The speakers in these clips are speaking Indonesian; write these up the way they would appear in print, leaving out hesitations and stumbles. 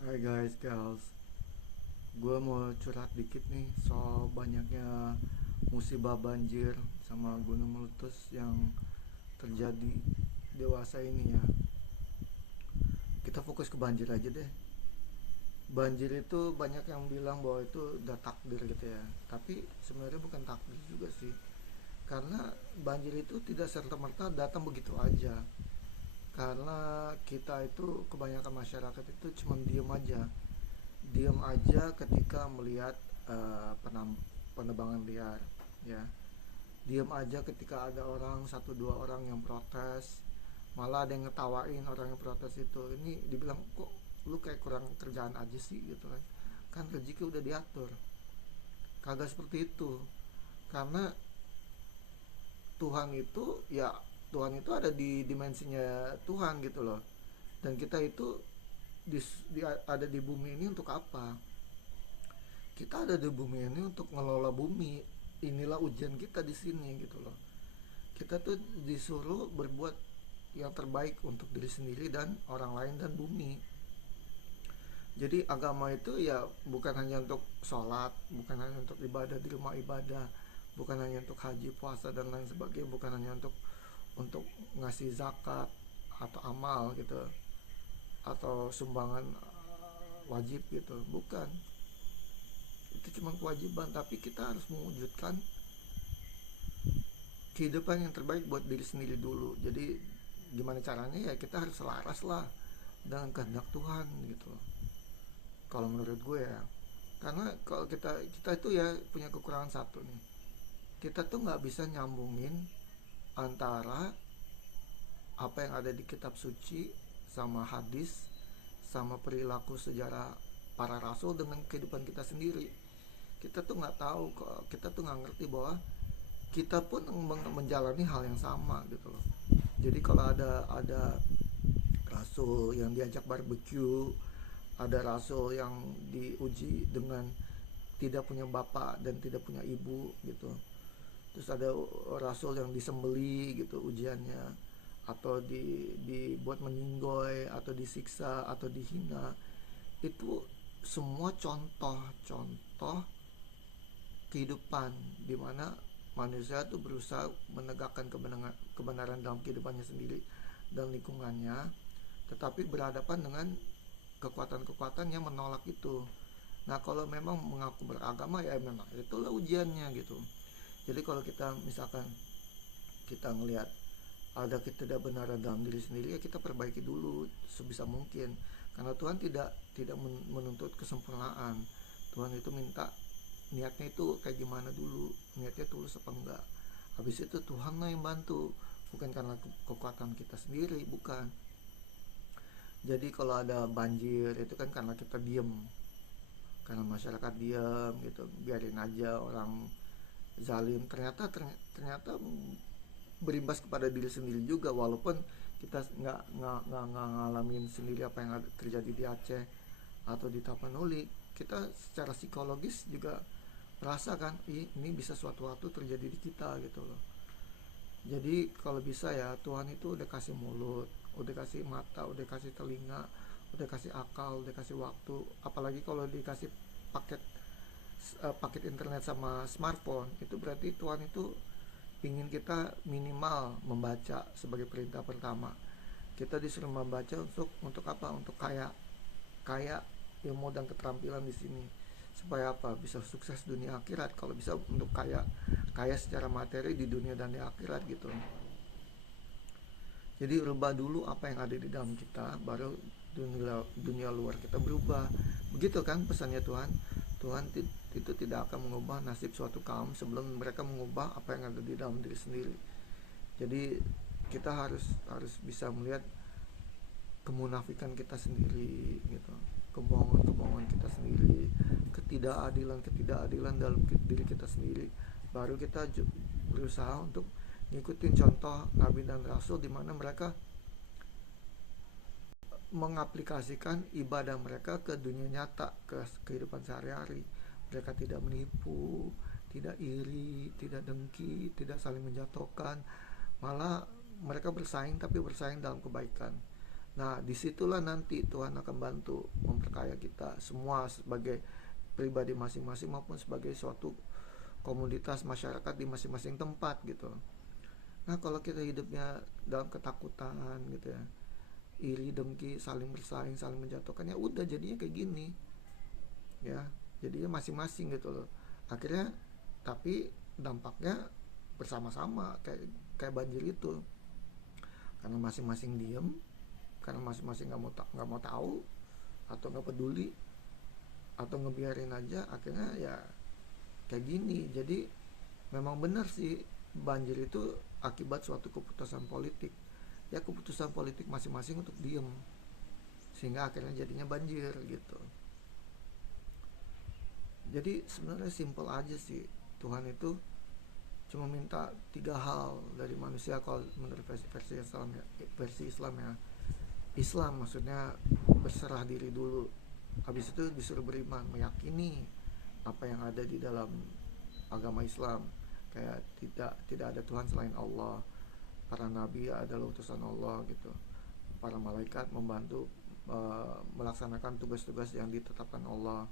Hai guys, girls. Gue mau curhat dikit nih soal banyaknya musibah banjir sama gunung meletus yang terjadi dewasa ini ya. Kita fokus ke banjir aja deh. Banjir itu banyak yang bilang bahwa itu udah takdir gitu ya. Tapi sebenarnya bukan takdir juga sih. Karena banjir itu tidak serta-merta datang begitu aja. Karena kita itu kebanyakan masyarakat itu cuma diem aja, diam aja ketika melihat penebangan liar, ya. Diam aja ketika ada orang satu dua orang yang protes, malah ada yang ngetawain orang yang protes itu. Ini dibilang, kok lu kayak kurang kerjaan aja sih gitu kan rezeki udah diatur. Kagak seperti itu. Karena Tuhan itu, ya, Tuhan itu ada di dimensinya Tuhan gitu loh. Dan kita itu ada di bumi ini untuk apa? Kita ada di bumi ini untuk ngelola bumi. Inilah ujian kita di sini gitu loh. Kita tuh disuruh berbuat yang terbaik untuk diri sendiri dan orang lain dan bumi. Jadi agama itu ya bukan hanya untuk sholat, bukan hanya untuk ibadah di rumah ibadah, bukan hanya untuk haji, puasa dan lain sebagainya, bukan hanya untuk ngasih zakat atau amal gitu, atau sumbangan wajib gitu, bukan. Itu cuma kewajiban, tapi kita harus mewujudkan kehidupan yang terbaik buat diri sendiri dulu. Jadi gimana caranya, ya kita harus selaras lah dengan kehendak Tuhan gitu, kalau menurut gue ya. Karena kalau kita itu ya punya kekurangan satu nih, kita tuh nggak bisa nyambungin antara apa yang ada di kitab suci sama hadis sama perilaku sejarah para rasul dengan kehidupan kita sendiri. Kita tuh nggak tahu, kita tuh nggak ngerti bahwa kita pun menjalani hal yang sama gitu loh. Jadi kalau ada rasul yang diajak barbecue, ada rasul yang diuji dengan tidak punya bapak dan tidak punya ibu gitu. Terus ada rasul yang disembeli gitu ujiannya, atau dibuat meninggoy atau disiksa atau dihina. Itu semua contoh-contoh kehidupan di mana manusia tuh berusaha menegakkan kebenaran dalam kehidupannya sendiri dan lingkungannya, tetapi berhadapan dengan kekuatan-kekuatan yang menolak itu. Nah, kalau memang mengaku beragama, ya memang itulah ujiannya gitu. Jadi kalau kita misalkan kita ngelihat ada ketidakbenaran dalam diri sendiri, ya kita perbaiki dulu sebisa mungkin. Karena Tuhan tidak menuntut kesempurnaan. Tuhan itu minta niatnya itu kayak gimana dulu, niatnya tulus apa enggak. Habis itu Tuhan lah yang bantu, bukan karena kekuatan kita sendiri, bukan. Jadi kalau ada banjir itu kan karena kita diem, karena masyarakat diem gitu, biarin aja orang zalim. Ternyata berimbas kepada diri sendiri juga, walaupun kita nggak ngalamin sendiri apa yang terjadi di Aceh atau di Tapanuli. Kita secara psikologis juga merasakan ini bisa suatu waktu terjadi di kita gitu loh. Jadi kalau bisa ya, Tuhan itu udah kasih mulut, udah kasih mata, udah kasih telinga, udah kasih akal, udah kasih waktu. Apalagi kalau dikasih paket paket internet sama smartphone, itu berarti Tuhan itu ingin kita minimal membaca sebagai perintah pertama. Kita disuruh membaca untuk apa? Untuk kaya kaya ilmu dan keterampilan di sini. Supaya apa? Bisa sukses dunia akhirat. Kalau bisa untuk kaya kaya secara materi di dunia dan di akhirat gitu. Jadi rubah dulu apa yang ada di dalam kita, baru dunia luar kita berubah. Begitu kan pesannya Tuhan. Tuhan itu tidak akan mengubah nasib suatu kaum sebelum mereka mengubah apa yang ada di dalam diri sendiri. Jadi kita harus bisa melihat kemunafikan kita sendiri gitu, kebohongan kita sendiri, ketidakadilan dalam diri kita sendiri. Baru kita berusaha untuk ngikutin contoh nabi dan rasul, di mana mereka mengaplikasikan ibadah mereka ke dunia nyata, ke kehidupan sehari-hari. Mereka tidak menipu, tidak iri, tidak dengki, tidak saling menjatuhkan. Malah mereka bersaing, tapi bersaing dalam kebaikan. Nah, disitulah nanti Tuhan akan bantu memperkaya kita semua sebagai pribadi masing-masing maupun sebagai suatu komunitas masyarakat di masing-masing tempat gitu. Nah, kalau kita hidupnya dalam ketakutan gitu ya, iri, dengki, saling bersaing, saling menjatuhkan, ya udah jadinya kayak gini. Ya, jadinya masing-masing gitu loh. Akhirnya tapi dampaknya bersama-sama kayak kayak banjir itu. Karena masing-masing diem, karena masing-masing nggak mau tahu atau nggak peduli atau ngebiarin aja, akhirnya ya kayak gini. Jadi memang benar sih, banjir itu akibat suatu keputusan politik, ya keputusan politik masing-masing untuk diem, sehingga akhirnya jadinya banjir gitu. Jadi sebenarnya simple aja sih, Tuhan itu cuma minta 3 hal dari manusia kalau menurut versi Islam ya, Islam maksudnya berserah diri dulu, habis itu disuruh beriman, meyakini apa yang ada di dalam agama Islam, kayak tidak ada Tuhan selain Allah, para nabi adalah utusan Allah gitu, para malaikat membantu melaksanakan tugas-tugas yang ditetapkan Allah,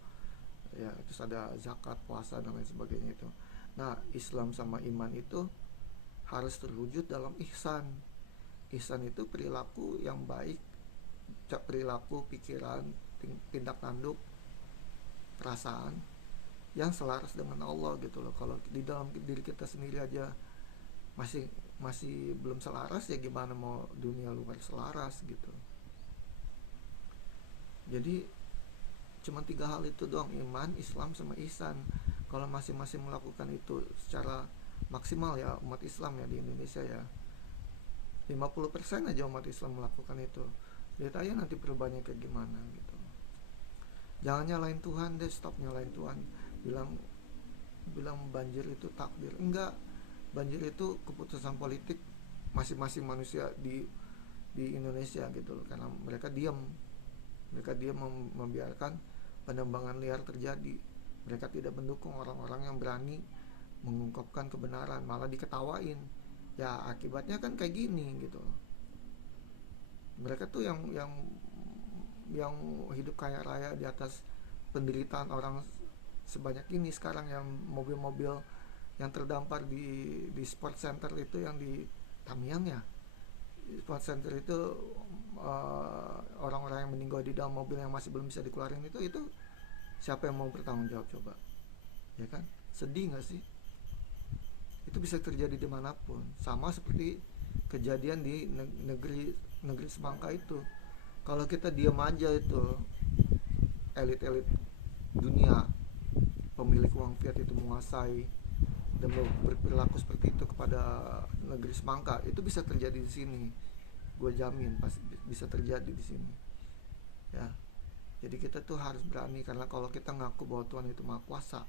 ya terus ada zakat, puasa dan lain sebagainya itu. Nah, Islam sama iman itu harus terwujud dalam ihsan. Ihsan itu perilaku yang baik, perilaku, pikiran, tindak tanduk, perasaan yang selaras dengan Allah gitu loh. Kalau di dalam diri kita sendiri aja masih masih belum selaras, ya gimana mau dunia luar selaras gitu. Jadi cuma 3 hal itu doang, iman, Islam sama ihsan. Kalau masing-masing melakukan itu secara maksimal ya, umat Islam ya di Indonesia ya 50% aja umat Islam melakukan itu, lihat aja nanti perubahannya kayak gimana gitu. Jangan nyalain Tuhan deh, stop nyalain Tuhan, bilang bilang banjir itu takdir. Enggak, banjir itu keputusan politik masing-masing manusia di Indonesia gitu loh, karena mereka diam membiarkan penembangan liar terjadi. Mereka tidak mendukung orang-orang yang berani mengungkapkan kebenaran, malah diketawain. Ya akibatnya kan kayak gini gitu. Mereka tuh yang hidup kaya raya di atas penderitaan orang sebanyak ini sekarang, yang mobil-mobil yang terdampar di sport center itu, yang di Tamiang ya, sport center itu, orang-orang yang meninggal di dalam mobil yang masih belum bisa dikeluarin itu siapa yang mau bertanggung jawab coba, ya kan? Sedih nggak sih? Itu bisa terjadi dimanapun, sama seperti kejadian di negeri semangka itu. Kalau kita diam aja, itu elit-elit dunia, pemilik uang fiat itu menguasai dan berperilaku seperti itu kepada negeri semangka, itu bisa terjadi di sini. Gue jamin pasti bisa terjadi di sini. Ya, jadi kita tuh harus berani, karena kalau kita ngaku bahwa Tuhan itu maha kuasa,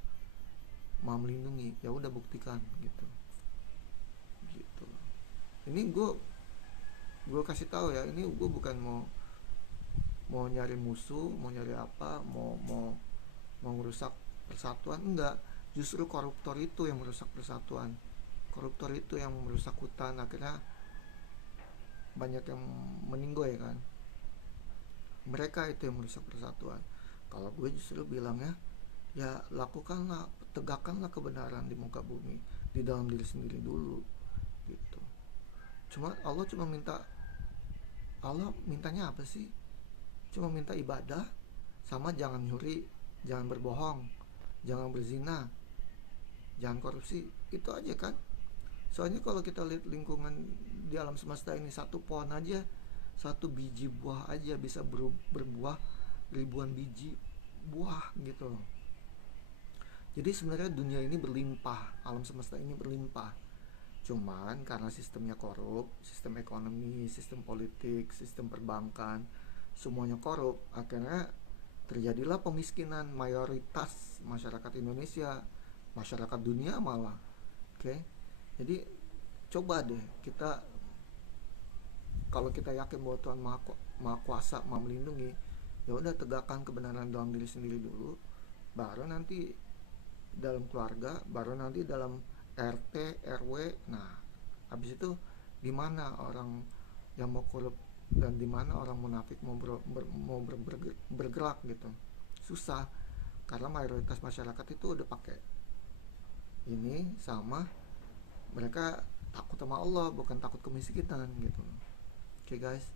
maha melindungi, ya udah buktikan gitu. Gitu. Ini gue kasih tahu ya, ini gue bukan mau nyari musuh, mau nyari apa, mau merusak persatuan, enggak. Justru koruptor itu yang merusak persatuan, koruptor itu yang merusak hutan, akhirnya banyak yang meninggoy kan. Mereka itu yang merusak persatuan. Kalau gue justru bilangnya, ya lakukanlah, tegakkanlah kebenaran di muka bumi, di dalam diri sendiri dulu gitu. Allah mintanya apa sih? Cuma minta ibadah, sama jangan nyuri, jangan berbohong, jangan berzina, jangan korupsi, itu aja kan. Soalnya kalau kita lihat lingkungan di alam semesta ini, satu pohon aja, satu biji buah aja bisa berbuah ribuan biji buah gitu loh. Jadi sebenarnya dunia ini berlimpah, alam semesta ini berlimpah. Cuman karena sistemnya korup, sistem ekonomi, sistem politik, sistem perbankan, semuanya korup, akhirnya terjadilah pemiskinan mayoritas masyarakat Indonesia, masyarakat dunia malah. Oke. Jadi coba deh kita, kalau kita yakin bahwa Tuhan maha kuasa, maha melindungi, ya udah tegakkan kebenaran dalam diri sendiri dulu, baru nanti dalam keluarga, baru nanti dalam RT, RW. Nah, habis itu gimana orang yang mau korup dan dimana orang munafik bergerak gitu susah, karena mayoritas masyarakat itu udah pakai ini, sama mereka takut sama Allah bukan takut kemiskinan gitu. Oke guys,